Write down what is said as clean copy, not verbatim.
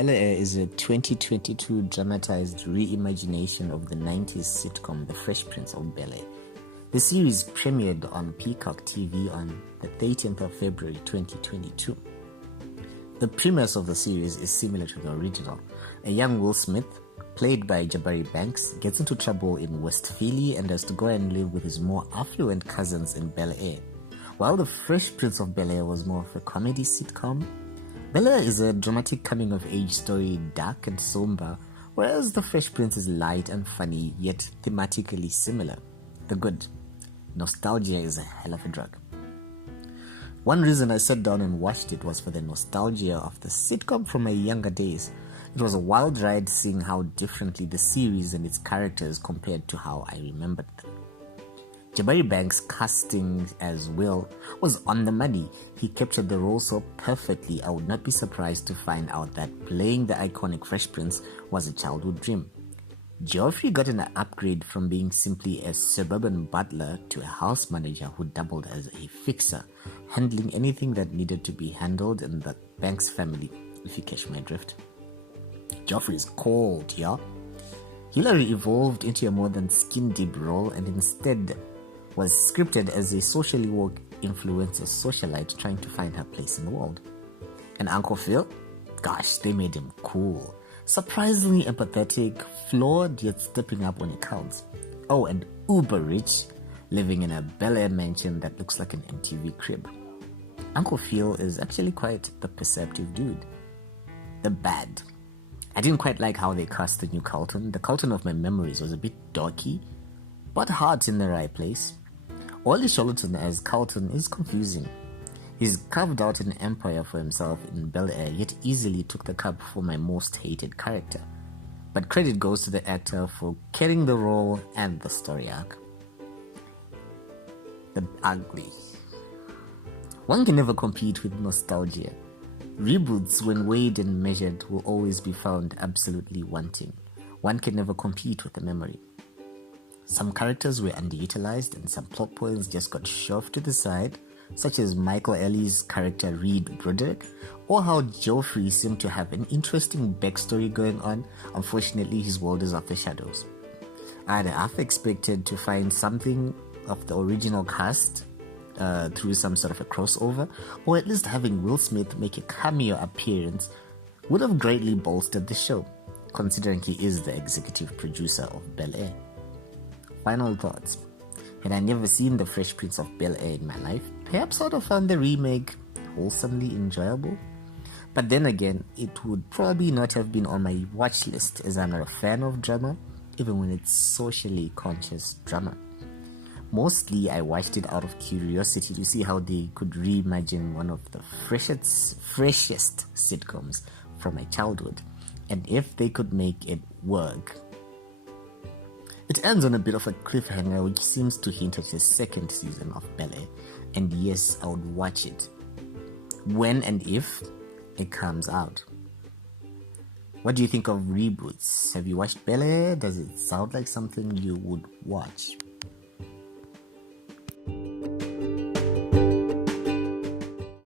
Bel Air is a 2022 dramatized reimagination of the 90s sitcom The Fresh Prince of Bel Air. The series premiered on Peacock TV on the 13th of February 2022. The premise of the series is similar to the original. A young Will Smith, played by Jabari Banks, gets into trouble in West Philly and has to go and live with his more affluent cousins in Bel Air. While The Fresh Prince of Bel Air was more of a comedy sitcom, Bel Air is a dramatic coming-of-age story, dark and somber, whereas The Fresh Prince is light and funny, yet thematically similar. The good. Nostalgia is a hell of a drug. One reason I sat down and watched it was for the nostalgia of the sitcom from my younger days. It was a wild ride seeing how differently the series and its characters compared to how I remembered them. Jabari Banks' casting as Will was on the money. He captured the role so perfectly, I would not be surprised to find out that playing the iconic Fresh Prince was a childhood dream. Geoffrey got an upgrade from being simply a suburban butler to a house manager who doubled as a fixer, handling anything that needed to be handled in the Banks family, if you catch my drift. Geoffrey's cold, yeah? Hillary evolved into a more than skin-deep role and instead was scripted as a socially woke influencer socialite trying to find her place in the world. And Uncle Phil? Gosh, they made him cool. Surprisingly empathetic, flawed yet stepping up when it counts. Oh, and uber rich, living in a Bel Air mansion that looks like an MTV crib. Uncle Phil is actually quite the perceptive dude. The bad. I didn't quite like how they cast the new Carlton. The Carlton of my memories was a bit dorky, but heart's in the right place. Ollie Charlton as Carlton is confusing. He's carved out an empire for himself in Bel Air, yet easily took the cup for my most hated character. But credit goes to the actor for carrying the role and the story arc. The ugly. One can never compete with nostalgia. Reboots, when weighed and measured, will always be found absolutely wanting. One can never compete with the memory. Some characters were underutilized and some plot points just got shoved to the side, such as Michael Ellie's character Reed Broderick, or how Geoffrey seemed to have an interesting backstory going on. Unfortunately, his world is off the shadows. I'd half expected to find something of the original cast through some sort of a crossover, or at least having Will Smith make a cameo appearance would have greatly bolstered the show, considering he is the executive producer of Bel Air. Final thoughts. Had I never seen The Fresh Prince of Bel Air in my life, perhaps I would have found the remake wholesomely enjoyable. But then again, it would probably not have been on my watch list, as I'm not a fan of drama, even when it's socially conscious drama. Mostly I watched it out of curiosity to see how they could reimagine one of the freshest sitcoms from my childhood, and if they could make it work. It ends on a bit of a cliffhanger, which seems to hint at a second season of Bel Air, and yes, I would watch it when and if it comes out. What do you think of reboots? Have you watched Bel Air? Does it sound like something you would watch?